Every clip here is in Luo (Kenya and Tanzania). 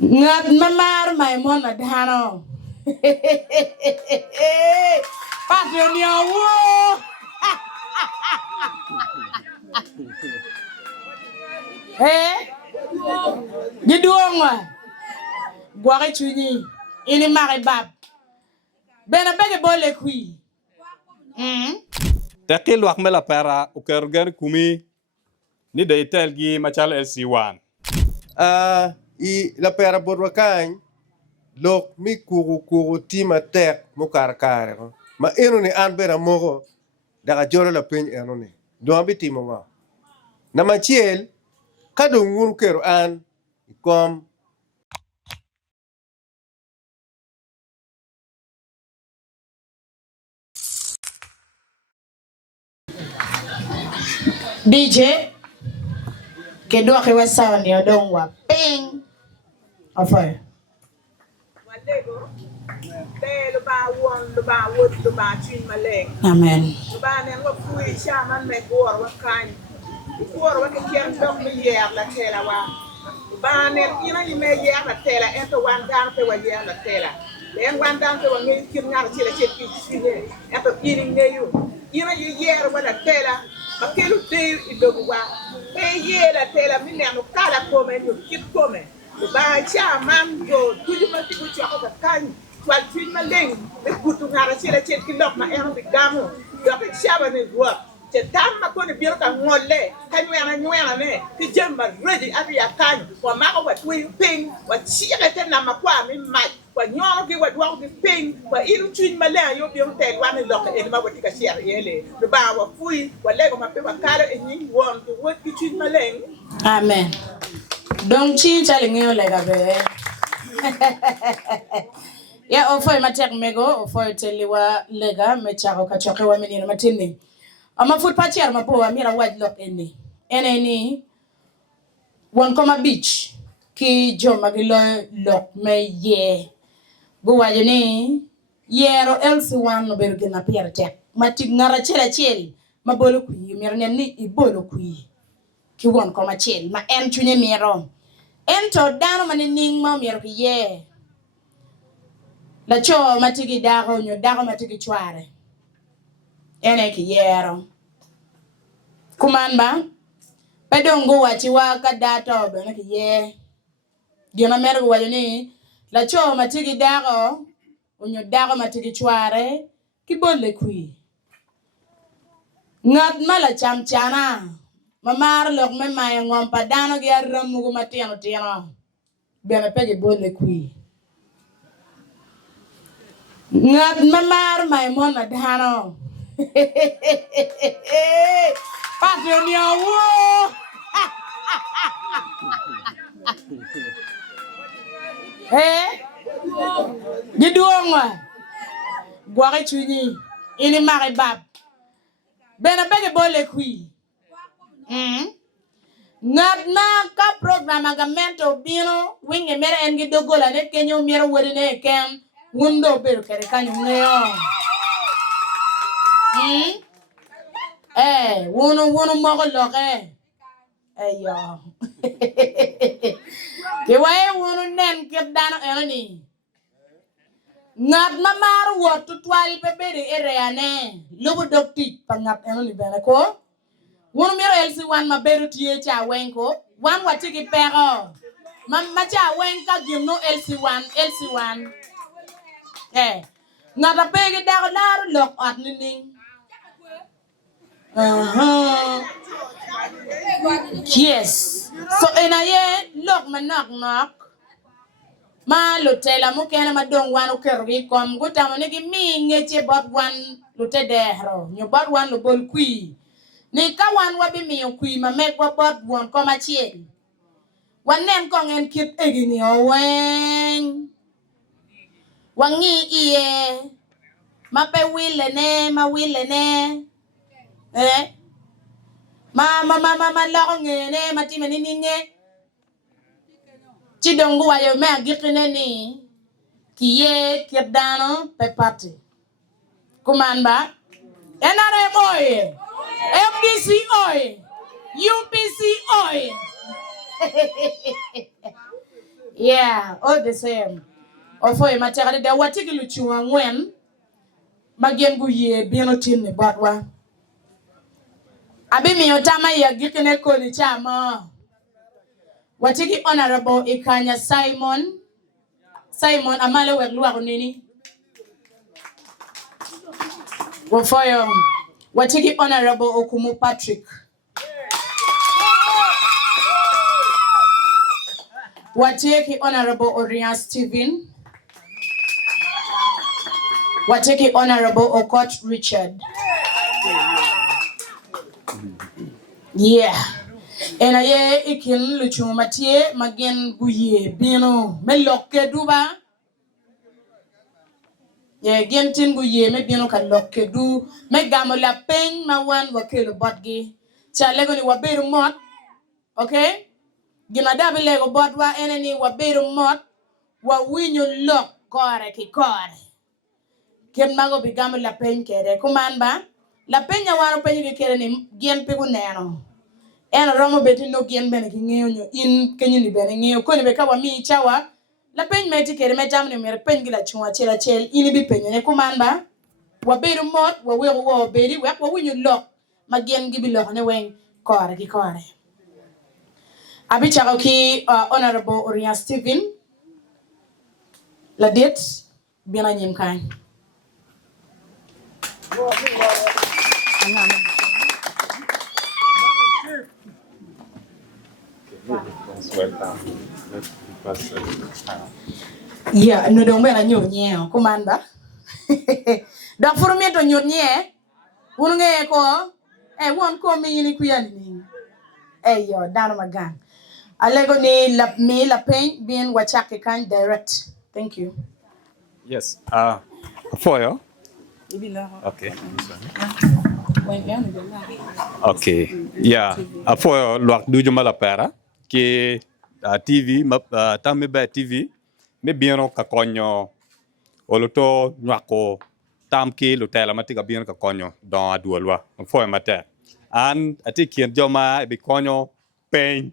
Ngat mamar my mona dano. Patreon wo. Eh? Giduong wa. Gware chuni. Ini mare bab. Bena bege bole kui. Tekil wak mela pera ukergen kumi ni de itelgi machal LC1. I la pera borwakan lok mi kugu tima tek mukar kare ma eno ni an bera mogo daga joro la pen eno ni do abi timo nga na machiel kado ngun kero an kom DJ. Kedua kewa sound ya dong wa. Ping. Offer. Amen. Ba cha man go tuju ma tiku chwa ka kan twal tuju ma leng be kutu ngara chela chet ki lok ma ero bi gamu do ka chaba ne go che tam ma ko ne biro ka ngolle ka nywana ne ki jamba ready abi ya kan wa ma ko wa twi ping wa chi ka te na ma kwa mi ma wa nyono ki wa dwa ki ping wa iru tuju ma le yo biro te wa ne lok e ma wa tika share yele do ba wa fui wa le ko ma pe wa karo e ni won ki wo ki tuju ma leng. Amen. Don't cheat telling you like a bear. Yeah, offer my tech mego, offer tell you what lega, me chako kachoke wa mini matini. I'm a foot patcher, my poor, mira white lock in me. Any one comma beach. Ki jo magilo lock me ye. Buwa yene, ye ro else one no bergina pier tech. Matig nara chela chel, ma bolo kui, mirneni I bolo kui. Ki one comma chel, ma entune miro. Ento dano manining mo miro ki ye. La cho matigi dago nyo dago matigi chware. Ene ki yero. Kumanba. Pedongo wachiwa kadato bene ki ye. Gina mergo wajoni. La cho matigi dago. Unyo dago matigi chware. Kibole kui. Ngat mala cham chana. Mamar lok me maya ngompa dano gi arramugo matino tino. Bene pegi bole kui. Ngat mamar my mona dano. Patreon wo. Eh? Giduong wa. Gware chuni. Ini mare bab. Bena bege bole kui. Ngat na ka program agamento bino winge mere engi dogola ne kenyo mere werine kem wundo beru kere kanyo ngeo. Wunu mogo loke. Yo. Kiwae wunu nen kidano enoni. Ngat mamar wotu twal pebere ereane. Lubu dokti pangat enoni bene ko. Wunu miro LC1 maberu tiye cha wenko. Wan watiki pero. Macha wenka gimno LC1. Ngata pegi dago laru lok at nining. Yes. So ye look ma knock. Ma lutela mukena madong wanu kerwi kom gutamo nigi mi ngeche bot wan lute dehro. Nyo bot wan lo bol kui. Ni ka wan wabi mi yung kui ma mek wa bot wan koma chien. Wan nem kong en kit egini oweng. Wangi iye. Ma pe wile ne. Ma loko ngene matima nini Chidongu wayo me agikine ni kiye kirdano pepati. Kumanba. NRM oil. MDC oil. UPC oil. Yeah, all the same. Ofo e matera de watiki luchua ngwen. Magien guye bieno tinne batwa. Abi mi otama ya gikene koli chama. Watiki Honorable Ikanya Simon. Simon amale wegluwa nini. Wofoyo. Watiki Honorable Okumu Patrick. Watiki Honorable Orian Stephen. Watiki Honorable Okot Richard. Yeah. And aye ikin luchu matie magen guye bino me lokke duba. Yeah, gentin guye me bino ka lokke du me gamo la pen ma wan wakelo botgi. Cha lego ni waberu mot. Okay? Gina dabi lego botwa eneni waberu mot wa winyo lok kore ki kore. Ken mago bigamo la pen kere kumanba la pen ya wano pen ki kere ni gen pigu neno. En romo beti no gen bene ki ngeo nyo in kenyu ni bene ngeo koni beka wa mi chawa la pen meti kere me jam ni mere pen gila chunwa chela chel ini bi penyo ne kumanba wa beru mot wa wa beri wa winyo lok ma gen gibi lok ne wen kore ki kore. Abi chako ki Honorable Orian Stephen la det bina nyim kan. Yeah, no dong bela nyonye kumanda. Da furumieto nyonye. Unge ko won ko mi ni kuyani. Yo dano magang. Alego ni la pen bien wachake kan direct. Thank you. Yes. Foyo. Okay. Okay. Yeah. Foyo luak du juma la pera ki TV tami ba TV me bieno ka konyo oloto nwako tam ki lutela matika bieno ka konyo don aduolwa. Foyo mate. An ati kien joma bi konyo pen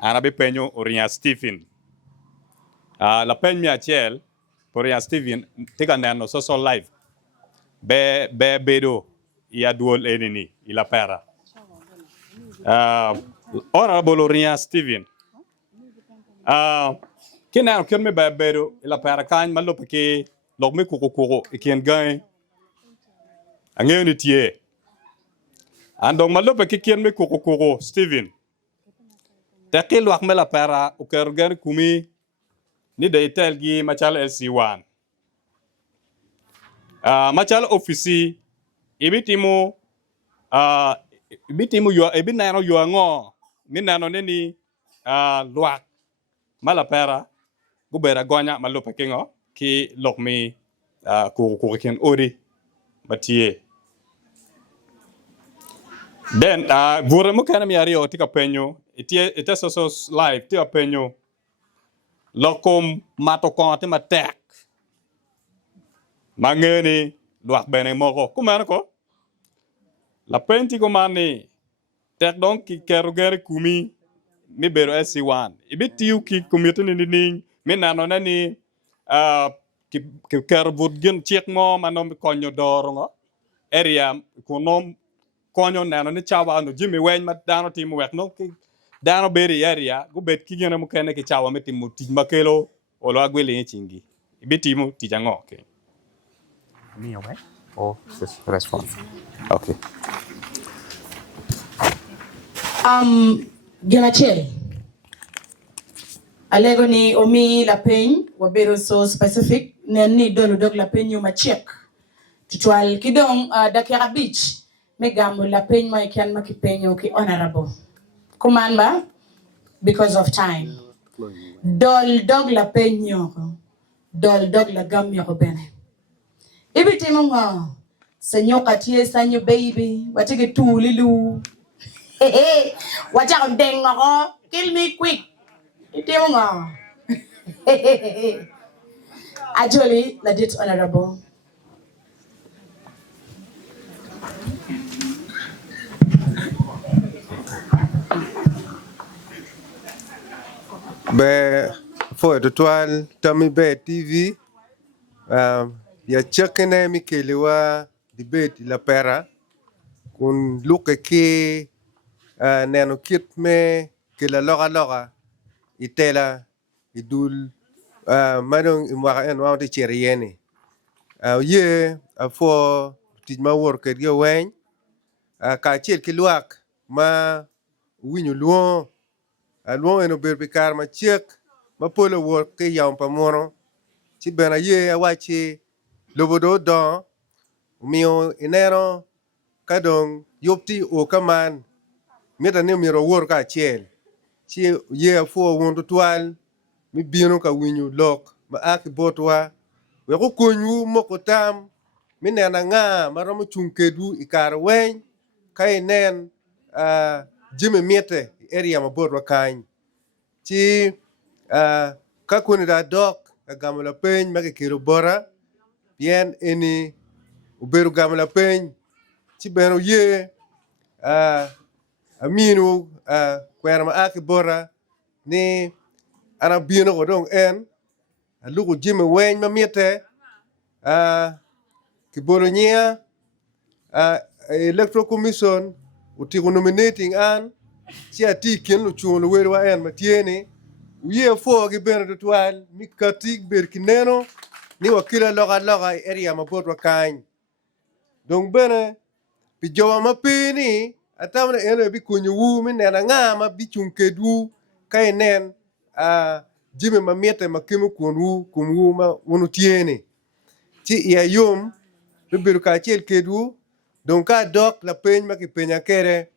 ana bi penyo Orian Stephen. La pen mi achel Orian Stephen tika nano social live. Be bedo ya duol enini ila pera. Honorable Orian Stephen. Kina ken me be bedo ila pera kan malo peke lok me kuko ikien gain. Angeni tie. Andong malo peke kien me kuko Stephen. Tekil wak me la pera ukergen kumi ni de itelgi machal LC1. Machal ofisi ibitimu yo ibinano yo ngo minano neni luak malapera gubera gonya malopa kingo ki lokmi ko ken ori batie then vura mo kana mi ario tika penyo ite so live tika penyo lokom matokon te matek mangeni luak bene moko kumana ko la penti komani tek don ki kerogere kumi mi bero SC1 ibitiu ki community ni mi nano nani ki kerbut gen chek mo manom konyo dorongo area konom konyo nano ni chawa no jimi wen ma dano timu wek no ki dano beri area go bet ki gena mo kene ki chawa metimu tijmakelo olo agwele chingi ibitimu tijango okay me away or this response okay Genachel. Alego ni omi la pen wabero so specific neni dolo dog la pen yuma check. Tutual kidong Dakara Beach megambo la pen ma ikian makipenyo ki honorable. Kumamba because of time. Dol dog la pen yoko. Dol dog la gam yoko bene. Ibitimu nga senyo katie sanyo baby watike tu lilu. Hey, watch out, dang, kill me quick. Actually, let it honorable. Be Foi total Tommy Bay TV. Ya chekene mi kelewa debate la pera kun luke ki neno kit me ke la loga loga itela idul manong imwaka en wawte chere yene ye fo tij ma wor ket yo wen ka chel ki luak ma winyu luo luo eno ber bi kar ma chek ma polo wor ke yam pa mono ci bena ye awachi lobodo don mio inero kadong yopti o kaman meta ne miro wor ka chel ci ye fo wonto twal mi bino ka winyu lok ma ak botwa we ko konyu moko tam mi nena nga maromo chunkedu ikar wen kay nen jime miete area ma botwa kany ci ka kuni da dok ka gamula peny ma ke kiro bora bien eni uberu gamula peny ci beno ye aminu kwera ma aki bora ni ana bino ko dong en aluku jime wen ma miete ki bolo nyia electoral commission utiko nominating an ci ati ken lu chulo werwa en matiene uye fo gi beno to twal mi katik ber kineno ni wakila loga loga area ma botwa kany dong bene pi jowa ma pini atamna ene bi kunyo wu mi nena nga ma bi chunke du kay nen jime ma miete ma kimu kun wu kum wu ma wunu tiene ci ya yom bi biru ka chel kedu don ka dok la peny ma ki penya kere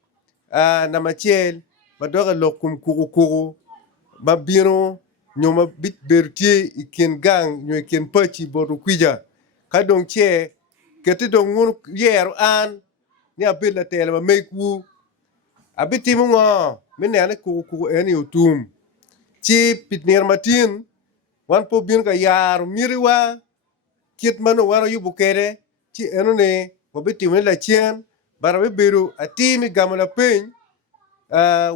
na ma chel ma doga lok kum kugu kugu ma biro nyoma bit beru tie ikin gang nyo ikin pachi bodu kwija ka dong che keti dong wunu yer an ni abit la tele ma make wu abit timu ngo min ne kugu eni utum ci pitner matin wan po bin ka yar miriwa kit mano waro yubu kere ci eno ne ko bit timu la chen bara be beru atimi gamala pen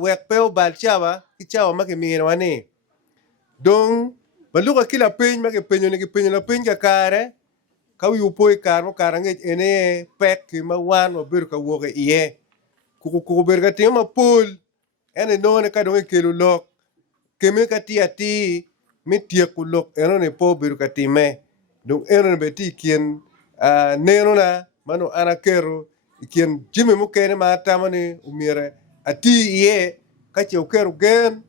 wek peu bal chawa ki chawa make mira wane dong baluka kila pen make penyo ne ki penyo la pen ka kare ka wi upoi kar mo karange ene pek ki ma wan mo beru ka woge iye kuku ber ka tema pol ene no ne ka do kelo lok keme ka ti ati mi tie ku lok eno ne po ber ka time donc eno ne beti kien neno na mano ana kero kien jime mo kene ma tamane umire ati iye ka che kero gen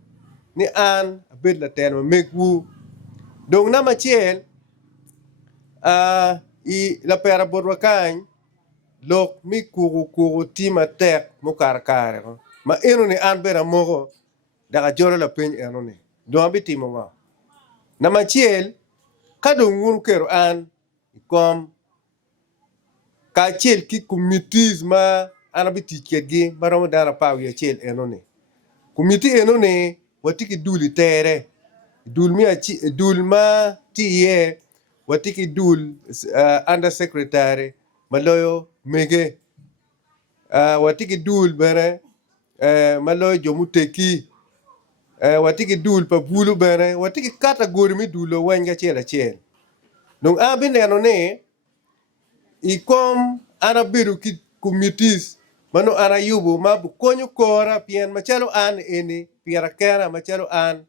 ni an abed la ten ma megwu donc na ma chiel i la pera borwa kany lok mi kugu tima tek mo kare ma eno ni an bera mogo daga jolo la piny eno ni do bi timo ma na machiel ka dong wun kero an kom ka chiel ki committees ma ana bi tikegi maromo dara paw ya chiel eno ni committee eno ni watiki duli tere dul mi achi dul ma tiye watiki dul under secretary maloyo mege watiki dul bere maloyo jomuteki watiki dul pa bulu bere watiki category mi dulo wenga chela chel donc abi neno ne ikom ana biru ki committees mano ana yubu ma bu konyo kora pien machalo an eni piera kera machalo an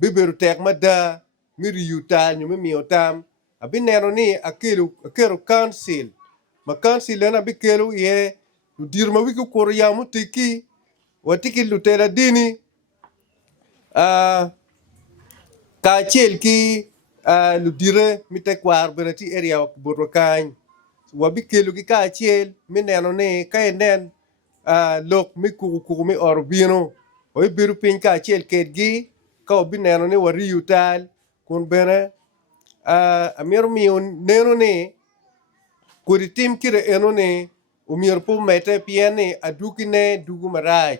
biberu tek mada mi riutal nyu mi miotam abi neno ni akelo council ma council na bi kelo ye dir ma wiku kor yamu tiki watiki lutera dini ka chel ki ludire mi te kwar benati area borwa kany wabi kelo ki ka chel mi neno ni ka enen lok mi kugu mi orbino o biru pin ka chel kedgi ka obi neno ni wari yutal kun bene amir mi neno ni kuri tim kire eno ni umir pu mete piene adukine dugu maraj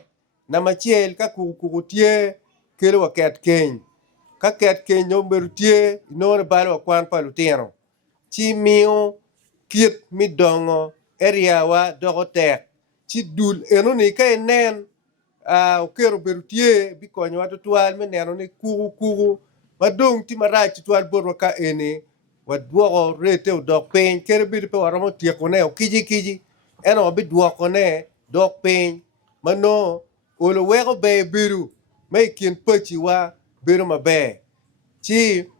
na machiel ka kugu tie kelo waket keny ka ket keny no beru tie inore balo kwan palutino chi miyo kiet mi dongo area wa dogo tek chi dul eno ni ka enen okero beru tie bi konyo wa twal mi neno ni kugu madung ti marach twal borwa ka ene wadwoko rete dok piny kere biro pe waromo tieko ne kiji eno wabi dwoko ne dok piny mano olo weko be biru me kin pachi wa biru mabe chi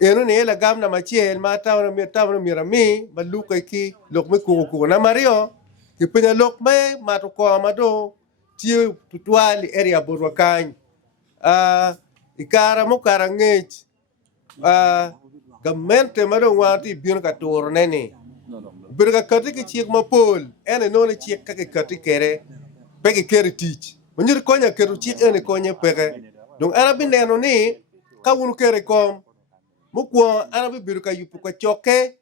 eno ne la gamna machiel ma tawno mirami maluka ki lok me kuku na mario ki penya lok me mato ko mado ti tutwali area borwa kany ikara mo karangech gamente mado wati biun ka tur nene birga kati ki chiek mapol ene no ne chiek ka kati kere pege kere tich onyer konya keru chiek ene konye pege donc arabi neno ni ka wunu kere kom mukwo arabi biru ka yupu ka choke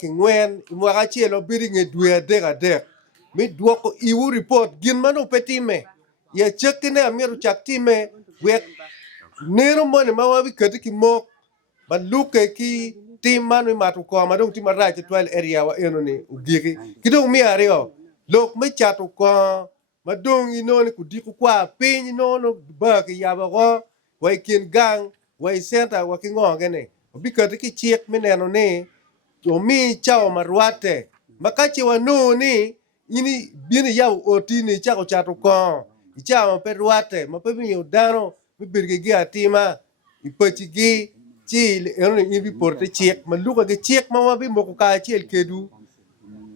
ki ngwen mwaka chielo biri nge dwe adek mi duoko iwu report gin mano petime ya chekine amiru chaktime wek nero mone mawabi kati ki mok baluke ki tim manu matu ko madong tim raja twal area wa eno ni ugiki kidong mi ario lok me chatu ko madong inoni kudiku kwa piny nono ba ki yaba go wai kin gang wai senta wa ki ngogene bikati ki chiek mineno ni to mi chao marwate makachi wa no ni ini bini yaw otini chako chatu ko ichama perwate mapebi yudano bibirgi gi atima ipachi gi chi eno ni bi porte chiek maluka ge chiek ma wabi moko ka chiel kedu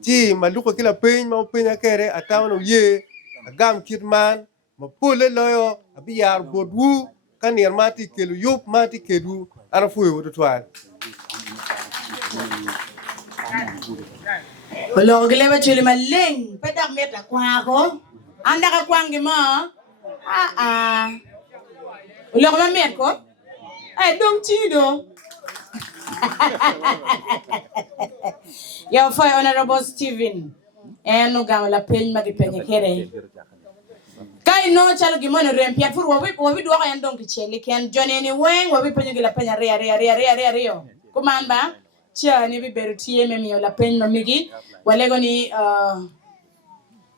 chi maluka kila piny ma piny akere atawno ye agam kitman ma pole loyo abi yar bodwu kanir mati kelu yup mati kedu arafu yo twal Olo gile ba chuli maleng pedak meta kwa ko anda ka kwangi ma olo ma met ko dong chido Yo foi Honorable Stephen eno gam la peny magi penye kere kai no chalo gimono rempia fur wabi duwa yan dong kichele ken jone ni wen wabi penye gila penya ria kumamba chia ni bi beru tie memi la peny mamigi walego ni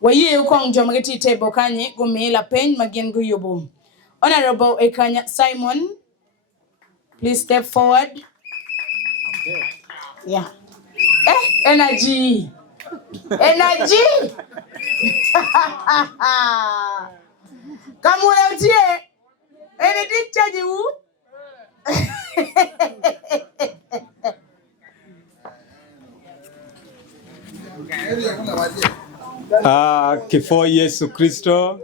waye ukong joma giti table kanye gumi la peny magien guyubu Honorable Ekanya Simon, please step forward. Yeah. Energy. Come on out here. Anything charge you? Kifo Yesu Kristo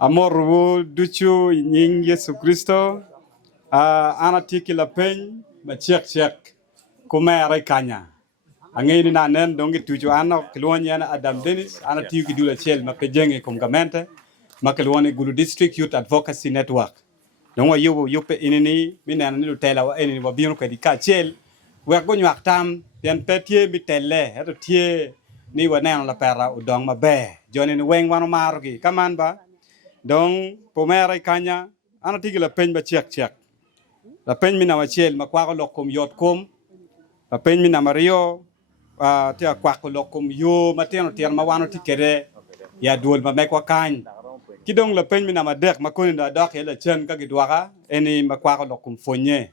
amor duchu nying Yesu Kristo ana tiki la pen ma chek kumere kanya angeni na nen dongi tuju ana kilwani ana Adam Dennis ana tiki dula chel ma pejenge komgamente ma kilwani Gulu District Youth Advocacy Network dongo yupe inini minana ni lutela wa enini wa biyon ko di ka chel we go nyak tam yen petie bitelle eto tie ni wana la pera udong mabe joni ni weng wano marogi kaman ba dong pomere kanya ana tigi la pen ba chek la pen mina wachel makwa ko lokum yot kum la pen mina mario te akwa ko lokum yo mateno tier mawano tikere ya duol ma mekwa kan kidong la pen mina madek makoni da dak la chen ka gidwaka eni makwa ko lokum fonye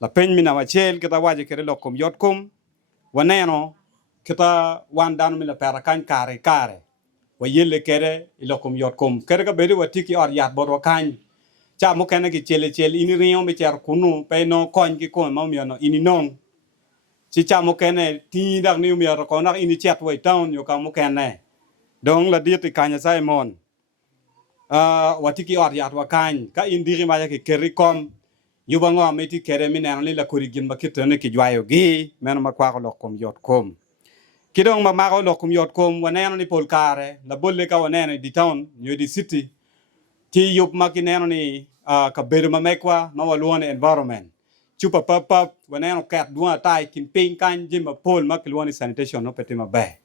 la pen mina wachel kita waje kere lokum yot kum waneno kita wandan mi la pera kan kare wa yelle kere ilokum yotkum kere ka beri watiki or yat boro kan cha mo kana ki chele ini riyo mi char kunu pe no kon ki kon ma mi no ini non chi cha mo kana ti dak ni mi ro konak ini chat way town yo ka mo kana dong la dieti kanya Simon watiki or yat wa kan ka indiri ma ki kere kom yubango mi ti kere mi nan la kurigin ba kitene ki jwayo gi men ma kwa ko lokum yotkum kidong ma mako lokum yotkum waneno ni polkare la bolle ka waneno di town new di city ti yup makineno ni ka bedo mamekwa ma walone environment chupa papa waneno kat duwa tai kin ping kan jima pol makilwani sanitation no petima be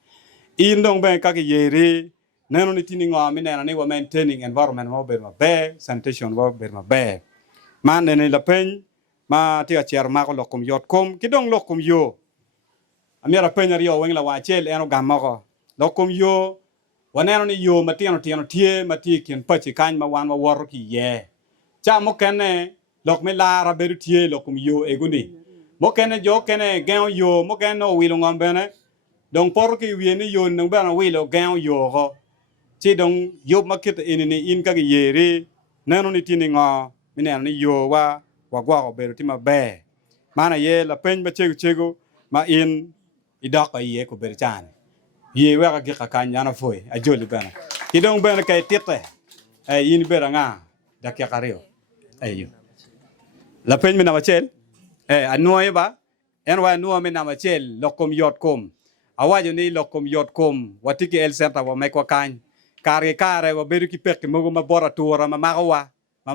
indong be ka yeri neno ni tini ngo mi neno ni wa maintaining environment mo be be sanitation mo be be man ne la pen ma ti a cher mako lokum yotkum kidong lokum yo amira penya rio weng la wachel eno gamoko lokum yo waneno ni yo matiano tie mati kin pachi kan ma wan ma wor ki ye cha mo kene lok me lara beru tie lokum yo eguni mo kene jo kene gen yo mo kene no wilo ngom bene donc por ki wieni yo no bana wilo gen yo go ti donc yo makit inini in ka yeri nano ni tini ngo mine ni yo wa gwa beru ti mabe mana ye la pen ba chego ma in idaka ye ko beru chan ye wa ka ka kan yana foi a joli bana ti donc bana kay tite ay in bera nga da ke kario ayo la pen mina machel anoy ba en wa no mina machel lokom yot kom awajo ni lokom yot kom watiki el center wa me ko kan kare wa beru ki pek mo ma bora tora ma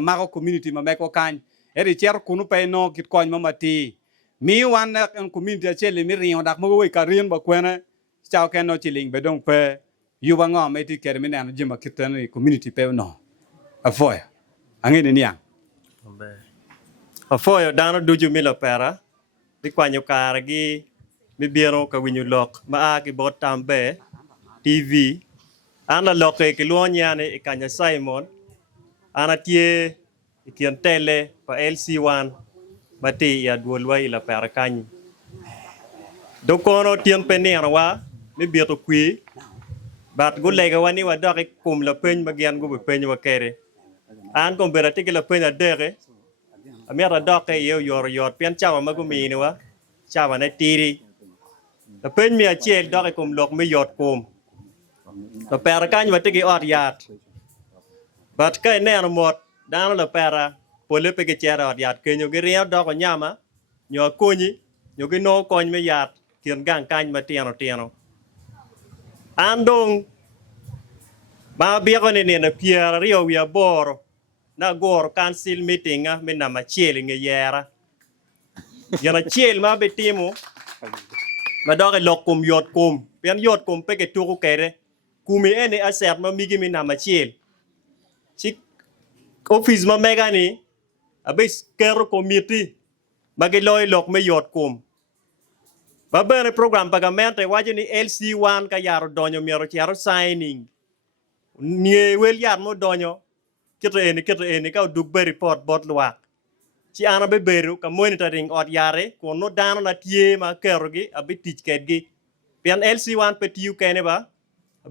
mago community ma me ko kan eri cher kunu pe no kit kon ma mati mi wan en community achele mi rion dak mo we karin ba kwene chao ken no chiling be dong pe yu ba ngom eti ker mi nan jima kitan community pe no afoya angene niang afoyo dano duju mila pera di kwanyo karagi mi biero ka winyu lok ma aki bot tambe TV ana loke ki luonyane ikanya Simon ana tie ikian tele pa LC1 bati ya duolwa ila pera kanyi dokono tien penera wa mi bieto kwi bat gulega wani wa doki kum la peny magian gu peny wa kere an kom berati ki la peny adere amira doke yo yor pian chawa magumi ni wa chawa na tiri la peny mi achiel doke kum lok mi yot kum la pera kanyi wa tiki ot yat bat kay neno mot dano la pera pole pe ke chera ot yat kenyo gi rio doko nyama nyo konyi nyo gi no kony me yat kien gang kany ma tiano andong ma biego ni na piera rio wi aboro na gor council meeting a me na machiel nge yera yana chiel ma betimo ma doge lokum yot kum pian yot kum pe ke tuku kere kumi ene aset ma migi me na machiel chik office ma mega ni abis kero committee magi loy lok me yot kum babere program pagamente waje ni LC1 ka yaro donyo miero chiaro signing nie wel yar mo donyo kito ene ka duk be report bot luak ci ana be beru ka monitoring od yare ko no dano na tie ma kerogi abi tich kedgi pian LC1 petiu kene ba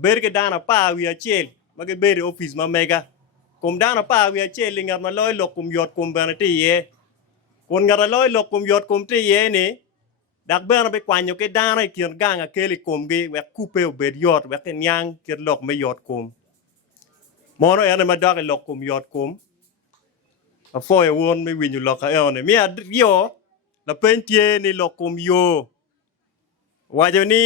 ber ke dana pa wi achel mage bere office ma mega kum dana pa wi achel ngat ma loy lokum yot kum bana ti ye kon ngara loy lokum yot kum ti ye ni dak bana be kwanyo ke dana kien ganga kele kum gi we kupe obed yot we ken yang kir lok me yot kum mono ene ma dak lok kum yot kum afoy won me winyu lok ene mi adio la pentie ni lok kum yo wajo ni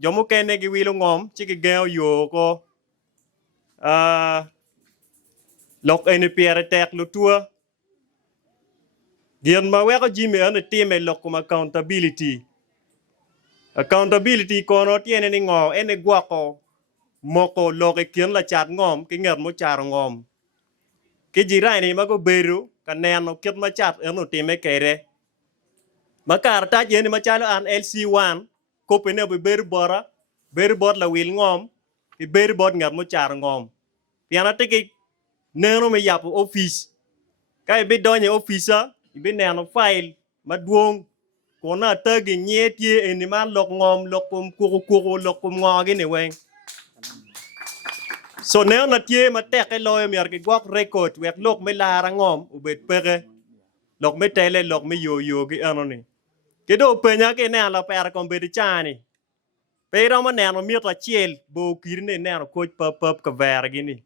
jomo kene gi wilo ngom chiki geo yo ko lok ene piere tek lu tua gian ma weko jime ane time lok kum accountability kono tiene ni ngo ene gwako moko loke kien la chat ngom ki ngat mo char ngom ki jirai ni mago beru kaneno kit ma chat eno time kere makar ta jeni ma chalo an LC1 ko pene be beru bot la wil ngom ki beru bot ngat mo char ngom piana tiki neno me yapo office kai be donye officer ibe neno file maduong kona tagi nyetie eni man lok ngom lokum kuku lokum ngogi ni weng so neo na tie ma tek e loyo miar ki gwak record wek lok me lara ngom ubet pege lok me tele lok me yo gi anoni kedo penya ke ne ala per kombedi chani pe ro ma neno mi to chiel bo kirne neno coach pop ka ver gini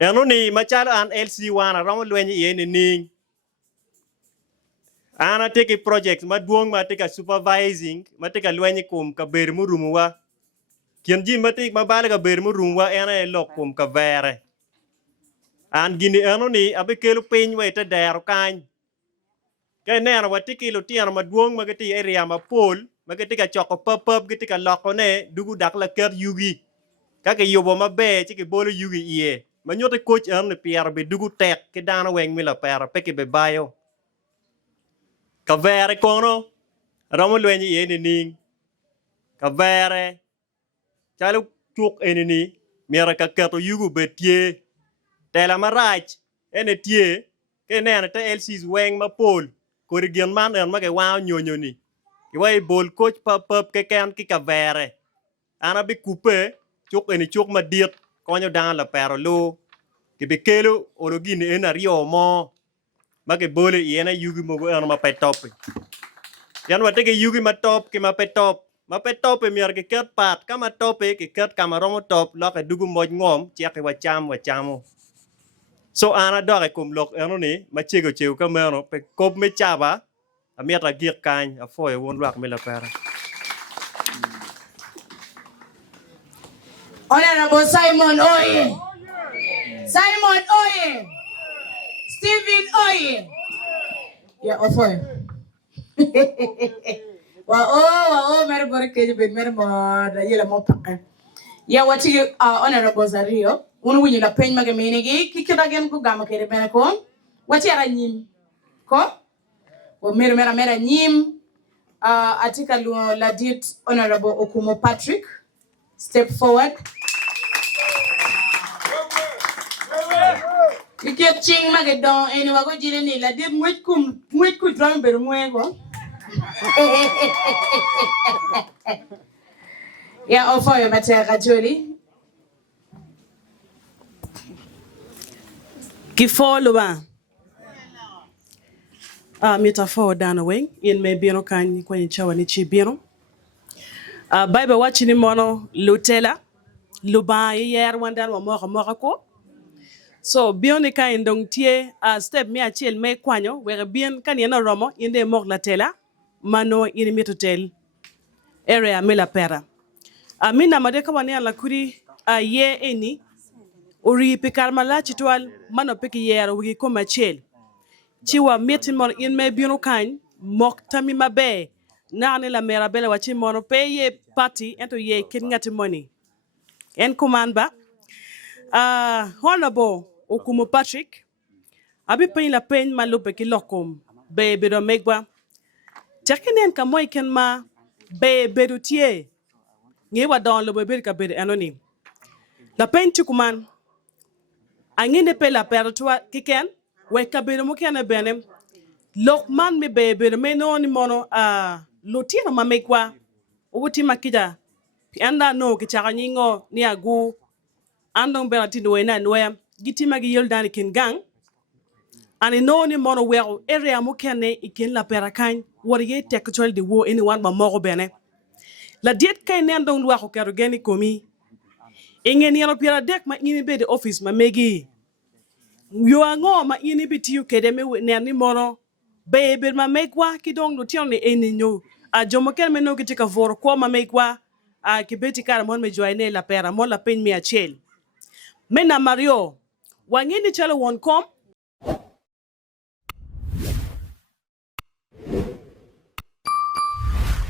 anoni ma chalo an LC1 ro lwenyi yene ning ana teki project maduong ma teka supervising ma teka lwenyi kum ka ber murumuwa kien ji matik mabale ka ber murumuwa ena e lok kum ka vere an gini anoni abe kelo piny we te dero kany ke neno watiki lo tiano maduong ma gati area ma pol ma gati ka choko pop gati ka loko ne dugu dak la ker yugi kake yobo mabe chiki bolo yugi iye ma nyote coach an pier be dugu tek ke dana weng mila per peke be bayo ka vere kono ramo lwenyi yene ning ka vere chalo tuk enini miara ka kato yugu betie tela marach ene tie ke nena ta LC's weng ma pol ko region man en ma ke wa nyonyo ni ki wa bol coach pap ke kan ki ka vere ana bi coupe chuk eni chuk ma diet konyo dan la pero lo ki be kelo orogini en ario mo ma ke bole yena yugi mo en ma pe top yan wa te ke yugi ma top ki ma pe top e mier ke ket pat kama top e ke ket kama romo top lo ke dugu moj ngom chia ke wa chamo so ana dore kum lok eno ni ma chego ka mero pe kop me chaba amiata giek kany a foye won lwak me la pera Honorable Simon Oye. Simon Oye. Stephen Oye. Yeah, Ofoy. Wow, mere bore keje ben mere mo yela mo pakka. Yeah, what you Honorable Zario. Unu winyi na pen mage menigi kikira gen ku gama kere bene ko. What you ara nyim ko? O mere nyim atika lu la dit Honorable Okumo Patrick. Step forward. You keep ching magedon and you are going to la dit mwit ku drum beru mwego. Yeah, offer your matera Jolie. Kifoluba. Mitafor down away in me bino kan kwenye chawa ni chibino. Bible watching ni mono lutela luba yer wandan wa moka ko. So bioni kan dong tie step mi achil me kwanyo where bien kan yena romo inde mok la tela mano ini mitotel area mila pera. Mina madeka wane ala kuri ye eni uri pikar mala chitwal mano piki yer wigi koma chel. Chiwa meti mon in me bino kan mok tami mabe nani la mera bela wachi mono pay ye party ento ye kin ngati money en command ba Honorable Okumo Patrick abi pay la pen malupe ki lokom be do megba tekenen ka moy ken ma be do tie ngi wa don lo be ka be anoni la pen tukuman angine pe la pertwa kiken we ka be mo ken benem Lokman mi bebe me no ni mono lotino mamekwa uti makija anda no ki chaka nyingo ni agu andong bela tino wena noya giti magi yoldani kin gang ani no ni mono wero area mo kene ikin la perakan wori ye tekchol de wo anyone ba mogo bene la diet kay nen dong wa ko kero geni komi ingen yano pira dek ma ini be de office ma megi yo ango ma ini bitiu kede me nen ni mono Baby, ma mekwa ki dong no tiong ni eninyo. Jomo ken me no kitika vor ko ma mekwa ki beti kara mon me joine la pera mon la pen mi a chel. Mena Mario, wangini chalo won kom